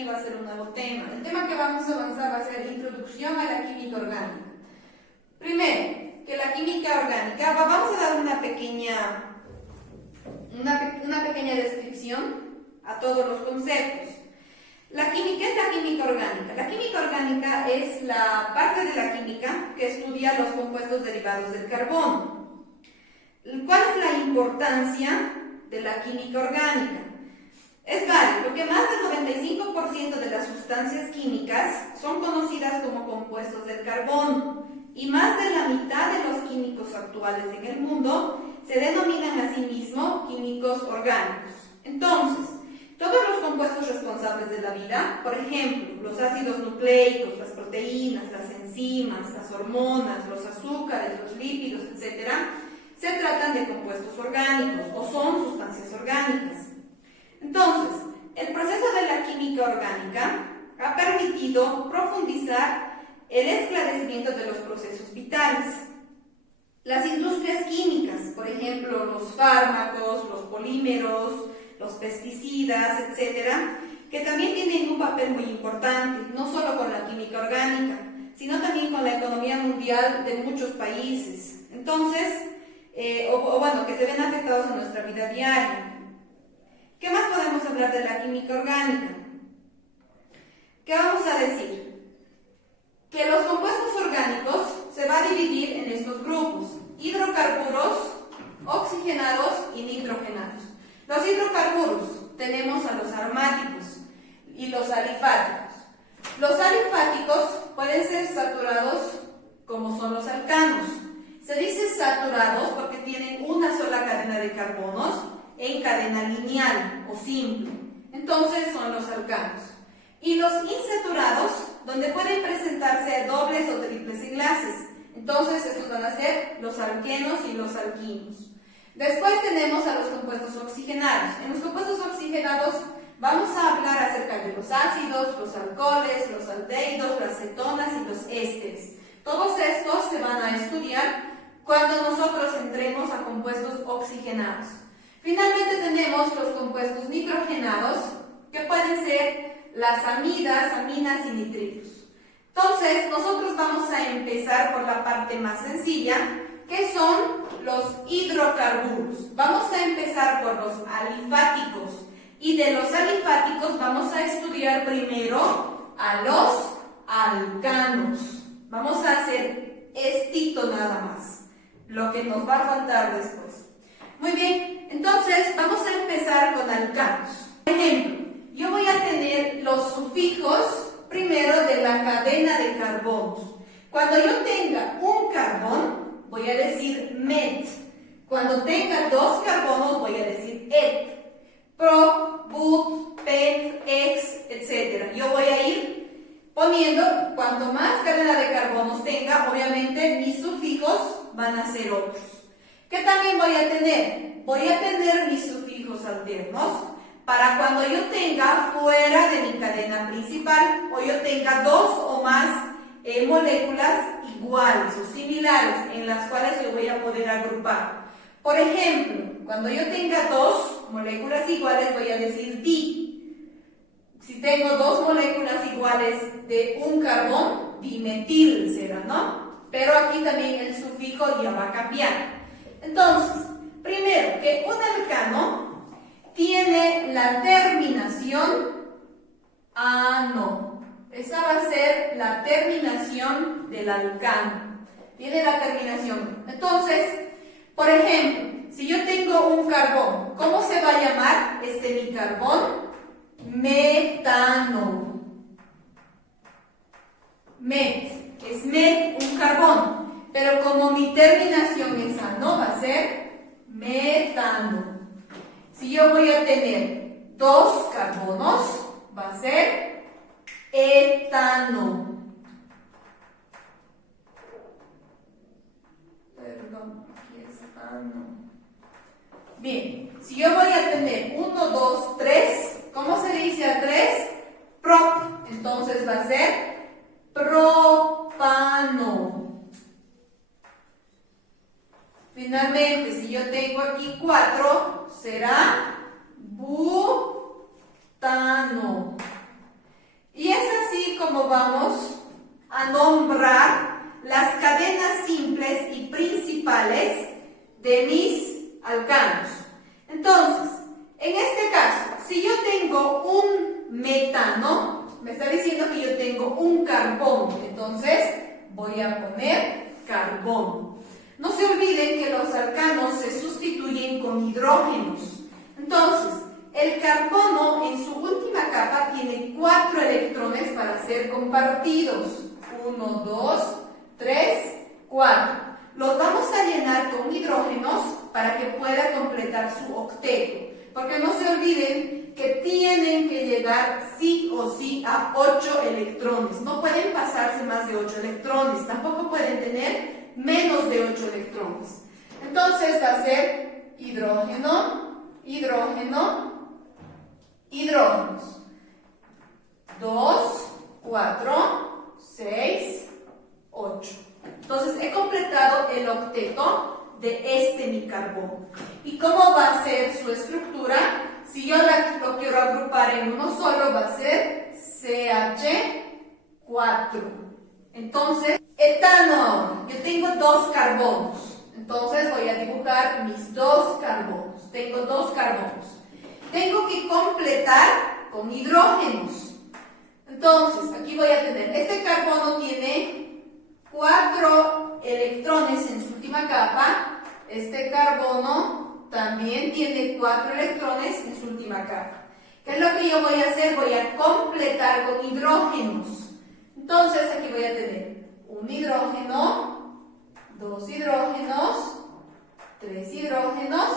aquí va a ser un nuevo tema. El tema que vamos a avanzar va a ser introducción a la química orgánica. Primero, que la química orgánica, vamos a dar una pequeña descripción a todos los conceptos. ¿Qué es la química orgánica? La química orgánica es la parte de la química que estudia los compuestos derivados del carbono. ¿Cuál es la importancia de la química orgánica? Es válido, porque más del 95% de las sustancias químicas son conocidas como compuestos del carbono y más de la mitad de los químicos actuales en el mundo se denominan a sí mismos químicos orgánicos. Entonces, todos los compuestos responsables de la vida, por ejemplo, los ácidos nucleicos, las proteínas, las enzimas, las hormonas, los azúcares, los lípidos, etc., se tratan de compuestos orgánicos o son sustancias orgánicas. Entonces, el proceso de la química orgánica ha permitido profundizar el esclarecimiento de los procesos vitales. Las industrias químicas, por ejemplo, los fármacos, los polímeros, los pesticidas, etcétera, que también tienen un papel muy importante, no solo con la química orgánica, sino también con la economía mundial de muchos países. Entonces, que se ven afectados en nuestra vida diaria. ¿Qué más podemos hablar de la química orgánica? ¿Qué vamos a decir? Que los compuestos orgánicos se van a dividir en estos grupos: hidrocarburos, oxigenados y nitrogenados. Los hidrocarburos tenemos a los aromáticos y los alifáticos. Los alifáticos pueden ser saturados como son los alcanos. Se dice saturados porque tienen una sola cadena de carbonos en cadena lineal o simple. Entonces son los alcanos. Y los insaturados, donde pueden presentarse dobles o triples enlaces. Entonces estos van a ser los alquenos y los alquinos. Después tenemos a los compuestos oxigenados. En los compuestos oxigenados vamos a hablar acerca de los ácidos, los alcoholes, los aldehídos, las cetonas y los ésteres. Todos estos se van a estudiar cuando nosotros entremos a compuestos oxigenados. Finalmente tenemos los compuestos nitrogenados, que pueden ser las amidas, aminas y nitritos. Entonces, nosotros vamos a empezar por la parte más sencilla, que son los hidrocarburos. Vamos a empezar por los alifáticos. Y de los alifáticos vamos a estudiar primero a los alcanos. Vamos a hacer estito nada más, lo que nos va a faltar después. Muy bien, entonces vamos a empezar con alcanos. Por ejemplo, yo voy a tener los sufijos primero de la cadena de carbonos. Cuando yo tenga un carbón, voy a decir met. Cuando tenga dos carbonos, voy a decir et. Pro, but, pet, ex, etc. Yo voy a ir poniendo, cuanto más cadena de carbonos tenga, obviamente mis sufijos van a ser otros. ¿Qué también voy a tener? Voy a tener mis sufijos alternos para cuando yo tenga fuera de mi cadena principal o yo tenga dos o más moléculas iguales o similares en las cuales yo voy a poder agrupar. Por ejemplo, cuando yo tenga dos moléculas iguales voy a decir di. Si tengo dos moléculas iguales de un carbón, dimetil será, ¿no? Pero aquí también el sufijo ya va a cambiar. Entonces, primero, que un alcano tiene la terminación ano. Esa va a ser la terminación del alcano. Tiene la terminación. Entonces, por ejemplo, si yo tengo un carbón, ¿cómo se va a llamar mi carbón? Metano. Met. Es met, un carbón. Pero como mi terminación es ano, va a ser metano. Si yo voy a tener dos carbonos, va a ser etano. Perdón, aquí es ano. Bien, si yo voy a tener 1, 2, 3, ¿cómo se dice a 3? Prop. Entonces va a ser propano. Finalmente, si yo tengo aquí 4, será butano. carbón. Entonces voy a poner carbón. No se olviden que los alcanos se sustituyen con hidrógenos. Entonces, el carbono en su última capa tiene 4 electrones para ser compartidos. 1, 2, 3, 4. Los vamos a llenar con hidrógenos para que pueda completar su octeto. Porque no se olviden que tienen que llegar sí o sí a 8 electrones. No pueden pasarse más de 8 electrones. Tampoco pueden tener menos de 8 electrones. Entonces va a ser hidrógeno, hidrógeno, hidrógenos. 2, 4, 6, 8. Entonces he completado el octeto de este mi carbono. ¿Y cómo va a ser su estructura? Si yo lo quiero agrupar en uno solo, va a ser CH4. Entonces, etano ahora. Yo tengo 2 carbonos. Entonces voy a dibujar mis 2 carbonos. Tengo 2 carbonos. Tengo que completar con hidrógenos. Entonces, aquí voy a tener, este carbono tiene 4 electrones en su última capa. Este carbono también tiene 4 electrones en su última capa. ¿Qué es lo que yo voy a hacer? Voy a completar con hidrógenos. Entonces, aquí voy a tener un hidrógeno, 2 hidrógenos, 3 hidrógenos,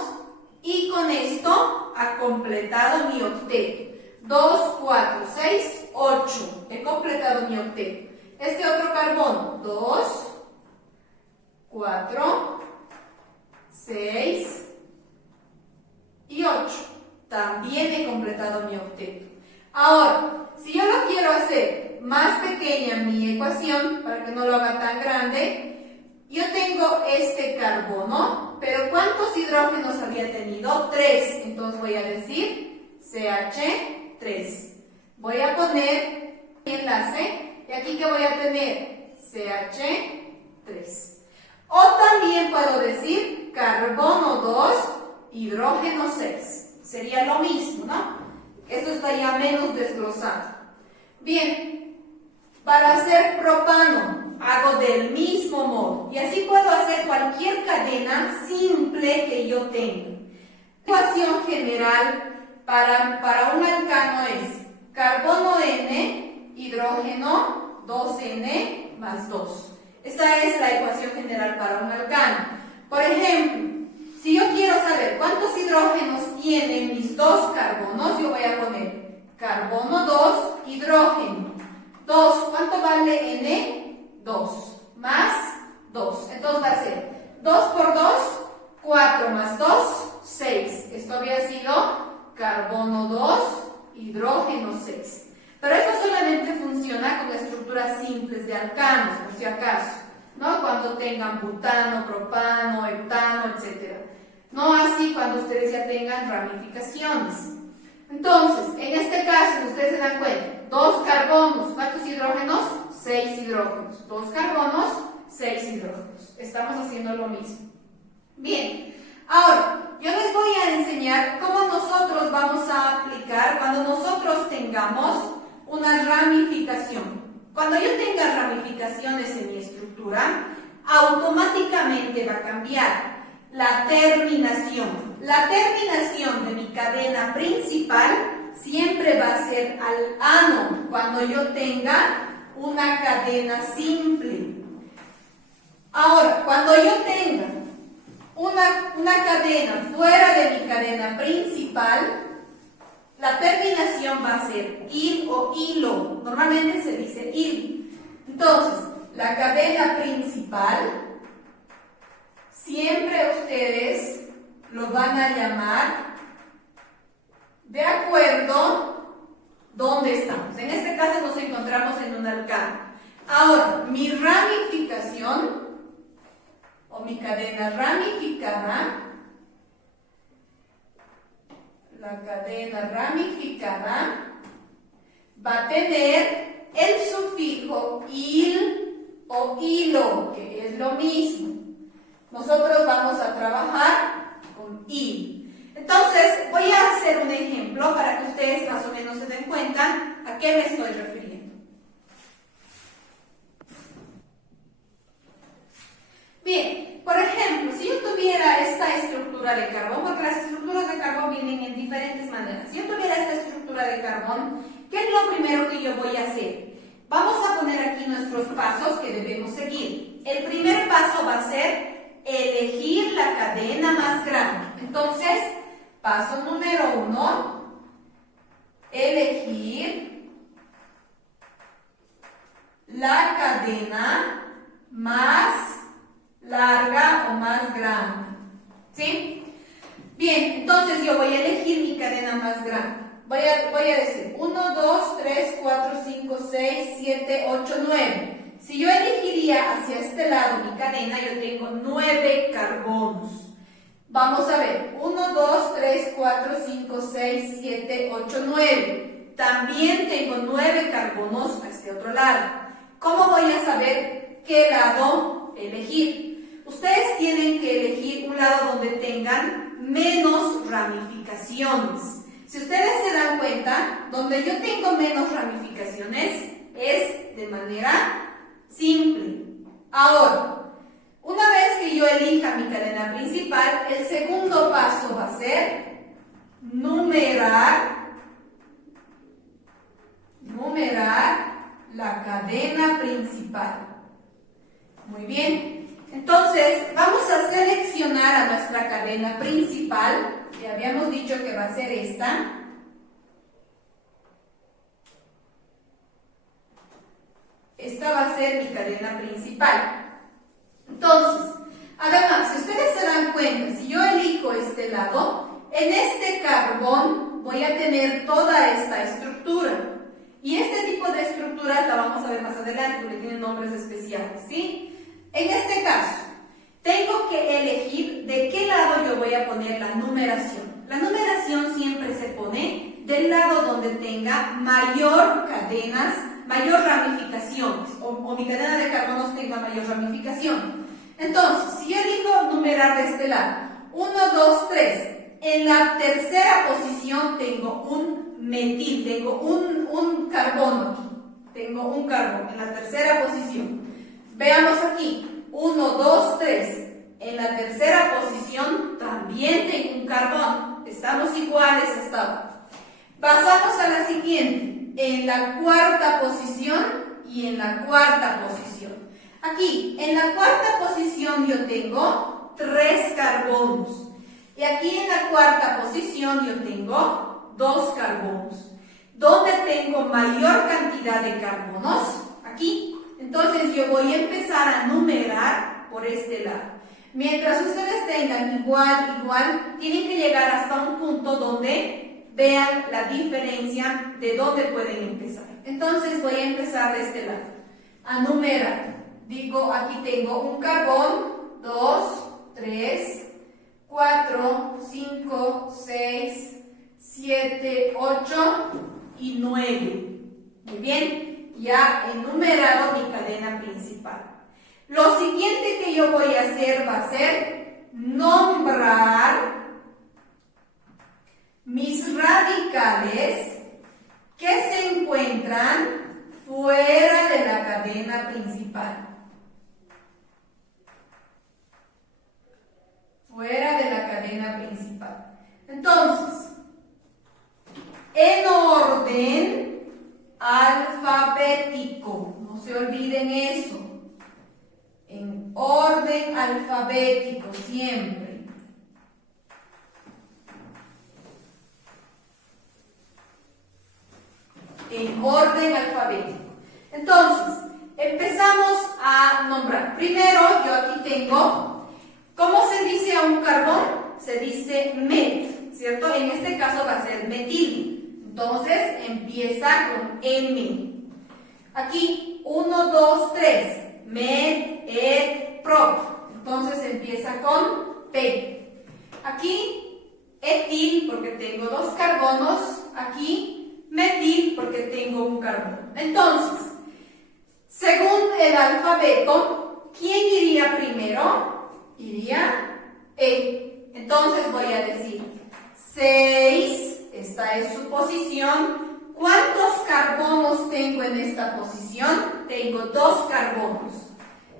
y con esto ha completado mi octeto. 2, 4, 6, 8. He completado mi octeto. Este otro carbono, 2, 4, 6 y 8. También he completado mi octeto. Ahora, si yo lo quiero hacer más pequeña mi ecuación, para que no lo haga tan grande, yo tengo este carbono, pero ¿cuántos hidrógenos había tenido? 3. Entonces voy a decir CH3. Voy a poner mi enlace, y aquí que voy a tener CH3. O también puedo decir carbono 2, hidrógeno 6. Sería lo mismo, ¿no? Esto está ya menos desglosado. Bien, para hacer propano, hago del mismo modo. Y así puedo hacer cualquier cadena simple que yo tenga. La ecuación general para un alcano es carbono N, hidrógeno 2N más 2. Esta es la ecuación general para un alcano. Por ejemplo, si yo quiero saber cuántos hidrógenos tienen mis 2 carbonos, yo voy a poner carbono 2, hidrógeno 2. ¿Cuánto vale N? 2. Más 2. Entonces va a ser 2 por 2, 4 más 2, 6. Esto había sido carbono 2, hidrógeno 6. Pero esto solamente funciona con estructuras simples de alcanos, por si acaso, ¿no? Cuando tengan butano, propano, heptano, etc. No así cuando ustedes ya tengan ramificaciones. Entonces, en este caso, ustedes se dan cuenta, 2 carbonos, ¿cuántos hidrógenos? 6 hidrógenos. 2 carbonos, 6 hidrógenos. Estamos haciendo lo mismo. Bien, ahora, yo les voy a enseñar cómo nosotros vamos a aplicar cuando nosotros tengamos una ramificación. Cuando yo tenga ramificaciones en mi estructura, automáticamente va a cambiar la terminación. La terminación de mi cadena principal siempre va a ser al ano cuando yo tenga una cadena simple. Ahora, cuando yo tenga una cadena fuera de mi cadena principal, la terminación va a ser il o hilo. Normalmente se dice il. Entonces, la cadena principal, siempre ustedes lo van a llamar de acuerdo dónde estamos. En este caso nos encontramos en un alcano. Ahora, mi ramificación o mi cadena ramificada, la cadena ramificada va a tener el sufijo il o hilo, que es lo mismo. Nosotros vamos a trabajar con il. Entonces, voy a hacer un ejemplo para que ustedes más o menos se den cuenta a qué me estoy refiriendo. Bien, por ejemplo, si yo tuviera esta estructura de carbón, porque las estructuras de carbón vienen en diferentes maneras. Si yo tuviera esta estructura de carbón, ¿qué es lo primero que yo voy a hacer? Vamos a poner aquí nuestros pasos que debemos seguir. El primer paso va a ser elegir la cadena más grande. Entonces, paso número 1, elegir la cadena más larga o más grande. ¿Sí? Bien, entonces yo voy a elegir mi cadena más grande. Voy a decir 1, 2, 3, 4, 5, 6, 7, 8, 9. Si yo elegiría hacia este lado mi cadena, yo tengo 9 carbonos. Vamos a ver, 1, 2, 3, 4, 5, 6, 7, 8, 9. También tengo 9 carbonos a este otro lado. ¿Cómo voy a saber qué lado elegir? Ustedes tienen que elegir un lado donde tengan menos ramificaciones. Si ustedes se dan cuenta, donde yo tengo menos ramificaciones es de manera simple. Ahora, una vez que yo elija mi cadena principal, el segundo paso va a ser numerar la cadena principal. Muy bien. Entonces, vamos a seleccionar a nuestra cadena principal. Ya habíamos dicho que va a ser esta. Esta va a ser mi cadena principal. Entonces, además, si ustedes se dan cuenta, si yo elijo este lado, en este carbón voy a tener toda esta estructura. Y este tipo de estructura la vamos a ver más adelante porque tienen nombres especiales, ¿sí? En este caso, tengo que elegir de qué lado yo voy a poner la numeración. La numeración siempre se pone del lado donde tenga mayor ramificaciones, o mi cadena de carbonos tenga mayor ramificación. Entonces, si yo elijo numerar de este lado, 1, 2, 3, en la tercera posición tengo un metil, tengo un carbono aquí. Tengo un carbono en la tercera posición. Veamos aquí, 1, 2, 3. En la tercera posición también tengo un carbón. Estamos iguales hasta ahora. Pasamos a la siguiente. En la cuarta posición y en la cuarta posición. Aquí, en la cuarta posición yo tengo 3 carbonos. Y aquí en la cuarta posición yo tengo 2 carbonos. ¿Dónde tengo mayor cantidad de carbonos? Aquí. Entonces yo voy a empezar a numerar por este lado. Mientras ustedes tengan igual, tienen que llegar hasta un punto donde vean la diferencia de dónde pueden empezar. Entonces voy a empezar de este lado, a numerar. Digo, aquí tengo un carbón, 2, 3, 4, 5, 6, 7, 8 y 9. Muy bien, ya he numerado mi cadena principal. Lo siguiente que yo voy a hacer va a ser nombrar mis radicales que se encuentran fuera de la cadena principal. Fuera de la cadena principal. Entonces, en orden alfabético, no se olviden eso. En orden alfabético siempre. En orden alfabético. Entonces, empezamos a nombrar. Primero, yo aquí tengo, ¿cómo se dice a un carbón? Se dice met, ¿cierto? En este caso va a ser metil. Entonces, empieza con M. Aquí, 1, 2, 3. Met, et, prop. Entonces empieza con P. Aquí, etil, porque tengo 2 carbonos. Aquí, metil, porque tengo un carbono. Entonces, según el alfabeto, ¿quién iría primero? Iría E. Entonces voy a decir 6, esta es su posición. ¿Cuántos carbonos tengo en esta posición? Tengo 2 carbonos.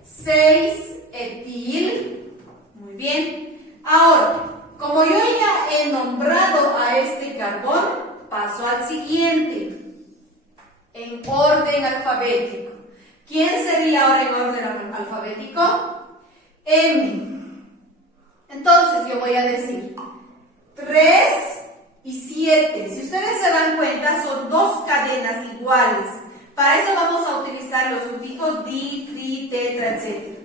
6-etil. Muy bien. Ahora, como yo ya he nombrado a este carbón, paso al siguiente, en orden alfabético. ¿Quién sería ahora en orden alfabético? M. Entonces yo voy a decir 3 y 7. Si ustedes se dan cuenta, son dos cadenas iguales. Para eso vamos a utilizar los sufijos di, tri, tetra, etc.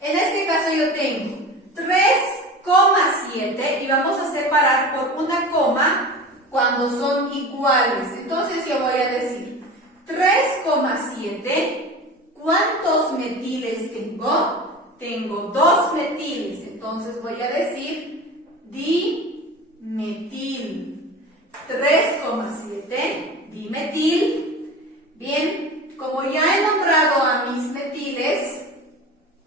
En este caso yo tengo 3,7 y vamos a separar por una coma cuando son iguales. Entonces yo voy a decir 3,7. ¿Cuántos metiles tengo? Tengo 2 metiles. Entonces voy a decir dimetil. 3,7 dimetil. Bien, como ya he nombrado a mis metiles,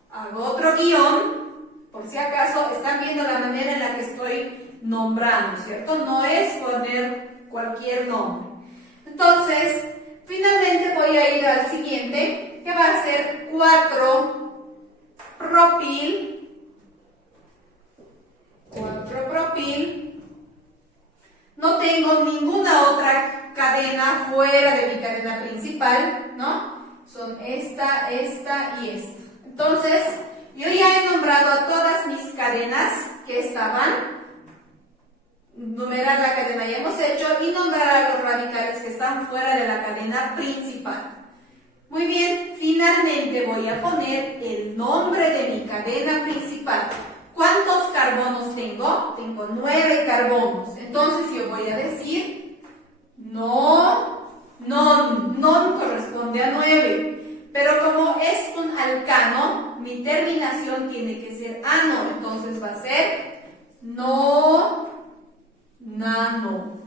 hago otro guión, por si acaso están viendo la manera en la que estoy nombrando, ¿cierto? No es poner cualquier nombre. Entonces, finalmente voy a ir al siguiente, que va a ser 4-propil. 4-propil. No tengo ninguna otra cadena fuera de mi cadena principal, ¿no? Son esta y esta. Entonces, yo ya he nombrado a todas mis cadenas que estaban. Numerar la cadena ya hemos hecho y nombrar a los radicales que están fuera de la cadena principal. Muy bien, finalmente voy a poner el nombre de mi cadena principal. ¿Cuántos carbonos tengo? Tengo 9 carbonos. Entonces yo voy a decir non corresponde a 9. Pero como es un alcano, mi terminación tiene que ser ano. Entonces va a ser nano.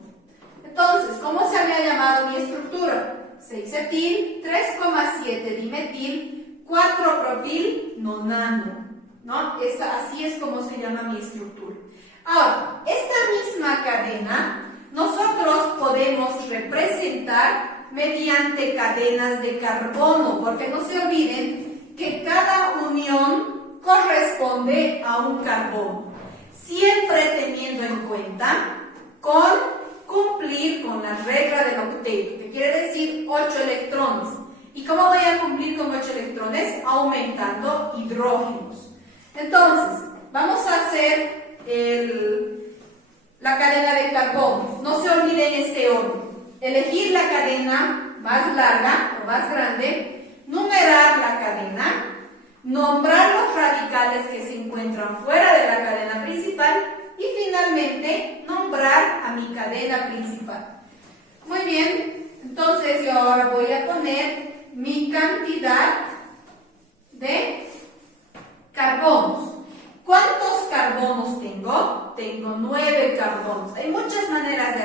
Entonces, ¿cómo se había llamado mi estructura? 6-etil, 3,7 dimetil, 4-propil, nonano. ¿No? Así es como se llama mi estructura. Ahora, esta misma cadena nosotros podemos representar mediante cadenas de carbono, porque no se olviden que cada unión corresponde a un carbono, siempre teniendo en cuenta con cumplir con la regla del octeto, que quiere decir 8 electrones. ¿Y cómo voy a cumplir con 8 electrones? Aumentando hidrógenos. Entonces, vamos a hacer la cadena de carbonos. No se olviden este orden. Elegir la cadena más larga o más grande, numerar la cadena, nombrar los radicales que se encuentran fuera de la cadena principal y finalmente nombrar a mi cadena principal. Muy bien, entonces yo ahora voy a poner mi cantidad de carbonos. ¿Cuántos carbonos tengo? Tengo 9 carbonos. Hay muchas maneras de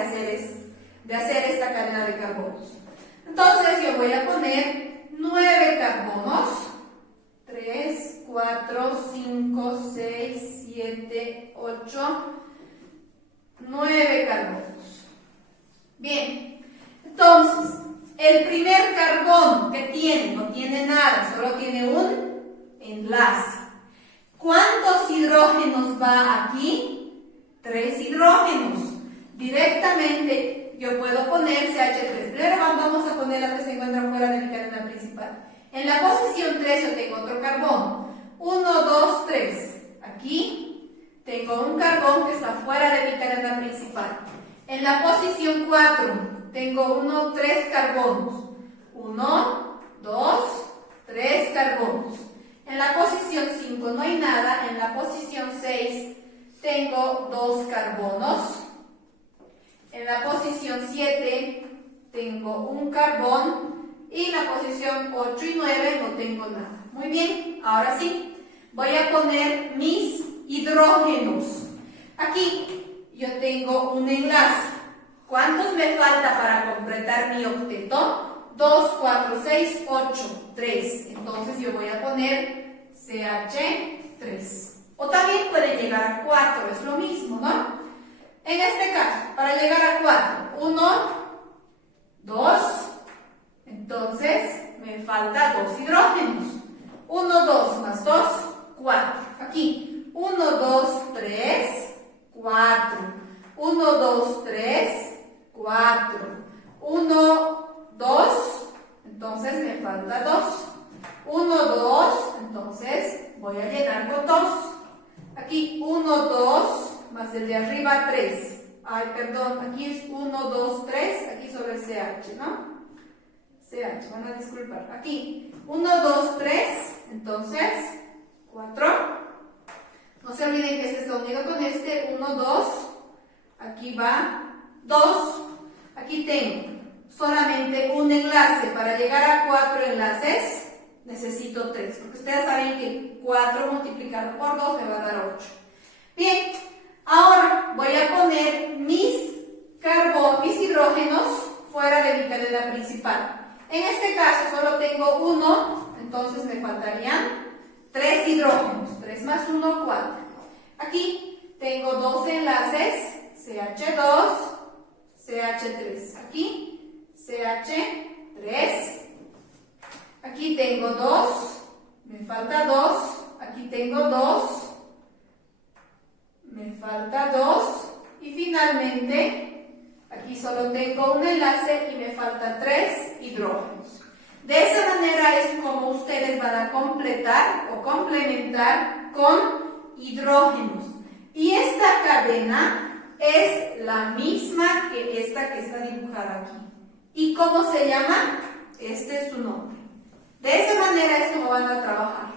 hacer esta cadena de carbonos. Entonces yo voy a poner 9 carbonos. 3, 4, 5, 6, 7, 8, 9 carbonos. Bien, entonces, el primer carbono que tiene, no tiene nada, solo tiene un enlace. ¿Cuántos hidrógenos va aquí? 3 hidrógenos. Directamente yo puedo poner CH3. Primero vamos a poner las que se encuentran fuera de mi cadena principal. En la posición 3 yo tengo otro carbón. 1, 2, 3. Aquí tengo un carbón que está fuera de mi cadena principal. En la posición 4 tengo 3 carbonos. 1, 2, 3 carbonos. En la posición 5 no hay nada. En la posición 6 tengo 2 carbonos. En la posición 7 tengo un carbón. Y en la posición 8 y 9 no tengo nada. Muy bien, ahora sí, voy a poner mis hidrógenos. Aquí yo tengo un enlace. ¿Cuántos me falta para completar mi octeto? 2, 4, 6, 8, 3. Entonces yo voy a poner CH3. O también puede llegar a 4, es lo mismo, ¿no? En este caso, para llegar a 4, 1, 2, entonces me falta 2 hidrógenos. 1, 2 más 2, 3, 4. 1, 2, entonces me falta 2. 1, 2, entonces voy a llenar con 2. Aquí 1, 2, más el de arriba 3. Ay, perdón, aquí es 1, 2, 3, aquí sobre CH, ¿no? CH, van a disculpar. Aquí 1, 2, 3, entonces 4. No se olviden que este está unido con este, 1, 2, aquí va 2. Aquí tengo solamente un enlace. Para llegar a 4 enlaces necesito 3, porque ustedes saben que 4 multiplicado por 2 me va a dar 8. Bien, ahora voy a poner mis hidrógenos fuera de mi cadena principal. En este caso solo tengo 1, entonces me faltarían 3 hidrógenos. 3 más 1, 4. Aquí tengo 2 enlaces, CH2, CH3. Aquí, CH3. Aquí tengo 2, me falta 2. Aquí tengo 2, me falta 2. Y finalmente, aquí solo tengo un enlace y me faltan 3 hidrógenos. De esa manera es como ustedes van a completar o complementar con hidrógenos. Y esta cadena es la misma que esta que está dibujada aquí. ¿Y cómo se llama? Este es su nombre. De esa manera es como van a trabajar.